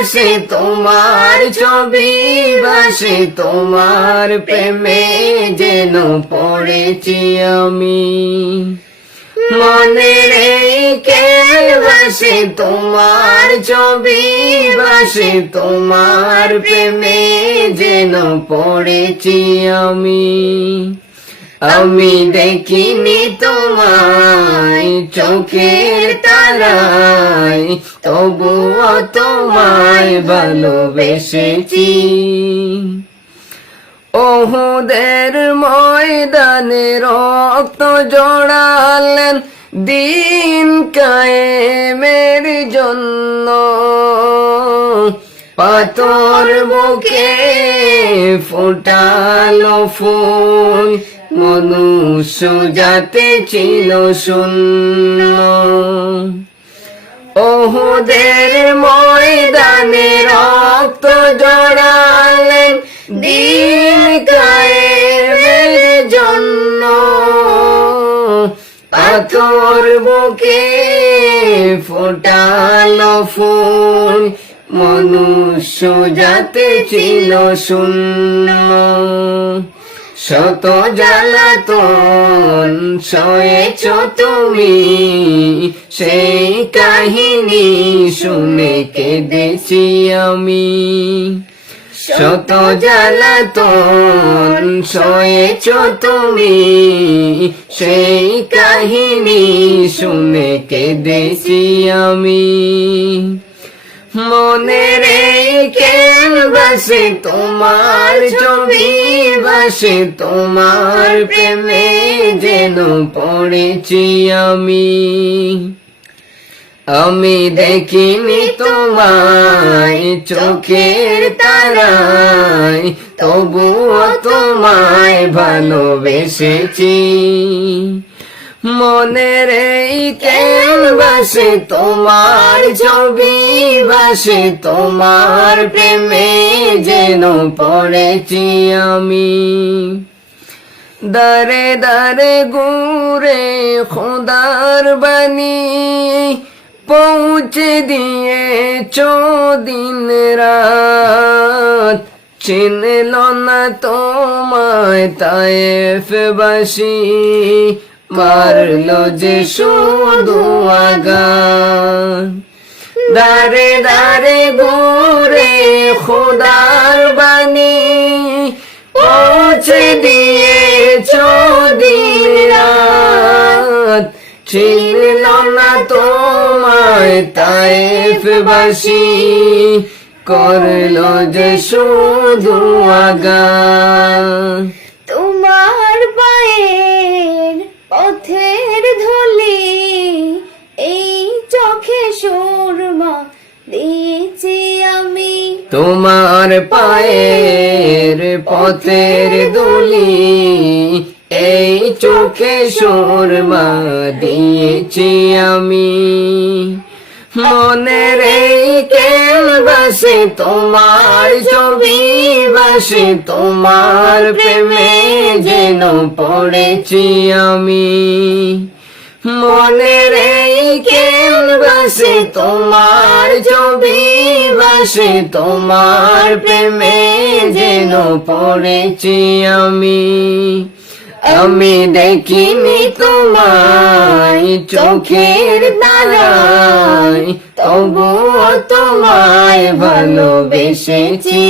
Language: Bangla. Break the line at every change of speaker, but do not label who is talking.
ক্যানভাসে তোমার ছবি বাসে তোমার প্রেমে যেন পড়েছি আমি। মনের এই ক্যানভাসে তোমার ছবি বাসে তোমার প্রেমে যেন পড়েছি আমি। আমি দেখিনি তোমায় চোখের তারায়, তবুও তোমায় ভালোবেসেছি। ওহুদের ময়দানে রক্ত জড়ালেন দিন কায়েমের জন্য। পাথর বুকে ফুটালো ফুল মনুষ্য যাতে ছিল শূন্য। ওহুদের ময়দানে রক্ত জড়ালেন দিন কায়েমের জন্য। পাথর বুকে ফোটালো ফুল, মনুষ্য যাতে ছিল শূন্য। শত জ্বালাতন সয়েছ তুমি। সেই কাহিনী শুনে কেঁদেছি আমি। শত জ্বালাতন সয়েছ তুমি। সেই কাহিনী শুনে কেঁদেছি আমি। মনের কেন বাসে? তোমার ছবি বাসে, তোমার প্রেমে যেন পড়েছি আমি। আমি দেখিনি তোমায় চোখের তারায়, তবুও তোমায় ভালোবেসেছি। মনের এই কেন বাসে তোমার ছবি বাসে, তোমার প্রেমে যেন পড়েছি আমি। দারে দারে গুরে খোদার বাণী পৌঁছে দিয়ে দিন রাত। চিনল না তোমায় তায়েফবাসী মারলো যে শুধু দারে দারে ঘুরে খোদার বাণী পৌঁছে দিয়ে দিন রাত। ছিল না তোমায় তাইফবাসী। করল যে শুধু আগান।
দিয়েছি আমি
তোমার পায়ের পথের দুলি, এই চোখে সুরমা দিয়েছি আমি। মনের এই বাসে তোমার ছবি, বাসে তোমার প্রেমে যেন পড়েছি আমি। এই কেন বাসে তোমার ছবি বাসে, তোমার প্রেমে যেন পড়েছি আমি। আমি দেখিনি তোমায় চোখের তারায়, তবুও তোমায় ভালোবেসেছি।